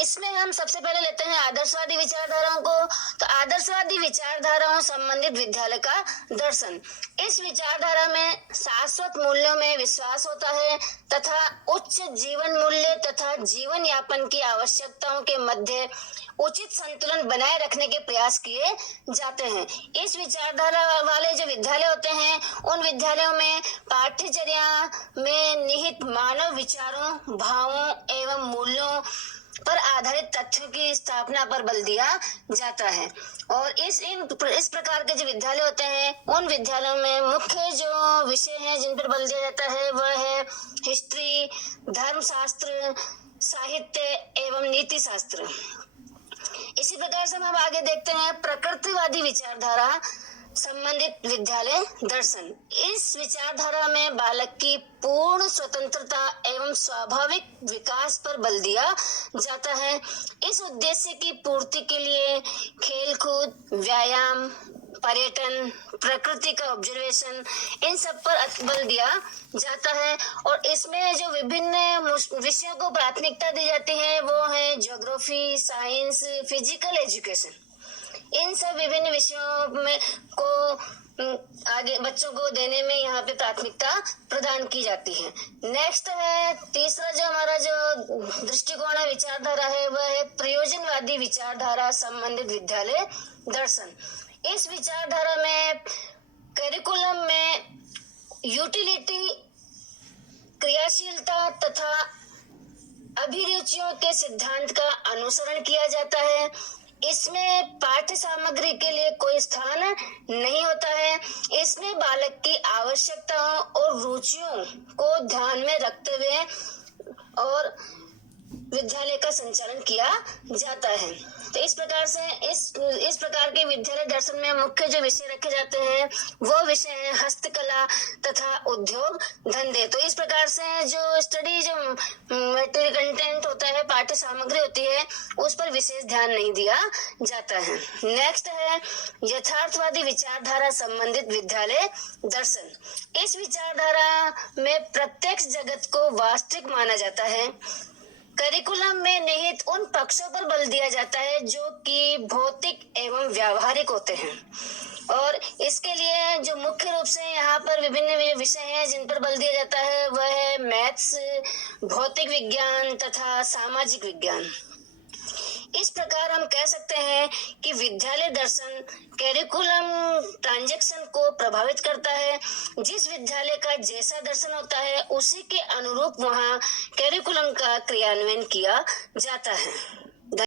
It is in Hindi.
इसमें हम सबसे पहले लेते हैं आदर्शवादी विचारधाराओं को। तो आदर्शवादी विचारधाराओं संबंधित विद्यालय का दर्शन। इस विचारधारा में शाश्वत मूल्यों में विश्वास होता है तथा उच्च जीवन मूल्य तथा जीवन यापन की आवश्यकताओं के मध्य उचित संतुलन बनाए रखने के प्रयास किए जाते हैं। इस विचारधारा वाले जो विद्यालय होते हैं, उन विद्यालयों में पाठ्यचर्या में निहित मानव विचारों, भावों एवं मूल्यों पर आधारित तथ्यों की स्थापना पर बल दिया जाता है। और इस प्रकार के जो विद्यालय होते हैं, उन विद्यालयों में मुख्य जो विषय हैं जिन पर बल दिया जाता है वह है हिस्ट्री, धर्मशास्त्र, साहित्य एवं नीति शास्त्र। इसी प्रकार से हम अब आगे देखते हैं प्रकृतिवादी विचारधारा संबंधित विद्यालय दर्शन। इस विचारधारा में बालक की पूर्ण स्वतंत्रता एवं स्वाभाविक विकास पर बल दिया जाता है। इस उद्देश्य की पूर्ति के लिए खेलकूद, व्यायाम, पर्यटन, प्रकृति का ऑब्जर्वेशन, इन सब पर बल दिया जाता है। और इसमें जो विभिन्न विषयों को प्राथमिकता दी जाती है वो है ज्योग्राफी, साइंस, फिजिकल एजुकेशन। इन सब विभिन्न विषयों में को आगे बच्चों को देने में यहाँ पे प्राथमिकता प्रदान की जाती है। नेक्स्ट है तीसरा जो हमारा जो दृष्टिकोण है, विचारधारा है, वह है प्रयोजनवादी विचारधारा संबंधित विद्यालय दर्शन। इस विचारधारा में करिकुलम में यूटिलिटी, क्रियाशीलता तथा अभिरुचियों के सिद्धांत का अनुसरण किया जाता है। इसमें पाठ्य सामग्री के लिए कोई स्थान नहीं होता है। इसमें बालक की आवश्यकताओं और रुचियों को ध्यान में रखते हुए और विद्यालय का संचालन किया जाता है। तो इस प्रकार से इस प्रकार के विद्यालय दर्शन में मुख्य जो विषय रखे जाते हैं वो विषय है हस्तकला तथा उद्योग धंधे। तो इस प्रकार से जो स्टडी जो मटेरियल कंटेंट होता है, पाठ्य सामग्री होती है, उस पर विशेष ध्यान नहीं दिया जाता है। नेक्स्ट है यथार्थवादी विचारधारा संबंधित विद्यालय दर्शन। इस विचारधारा में प्रत्यक्ष जगत को वास्तविक माना जाता है। करिकुलम में निहित उन पक्षों पर बल दिया जाता है जो कि भौतिक एवं व्यावहारिक होते हैं। और इसके लिए जो मुख्य रूप से यहाँ पर विभिन्न विषय हैं जिन पर बल दिया जाता है वह है मैथ्स, भौतिक विज्ञान तथा सामाजिक विज्ञान। इस प्रकार हम कह सकते हैं कि विद्यालय दर्शन करिकुलम ट्रांजैक्शन को प्रभावित करता है। जिस विद्यालय का जैसा दर्शन होता है उसी के अनुरूप वहाँ करिकुलम का क्रियान्वयन किया जाता है।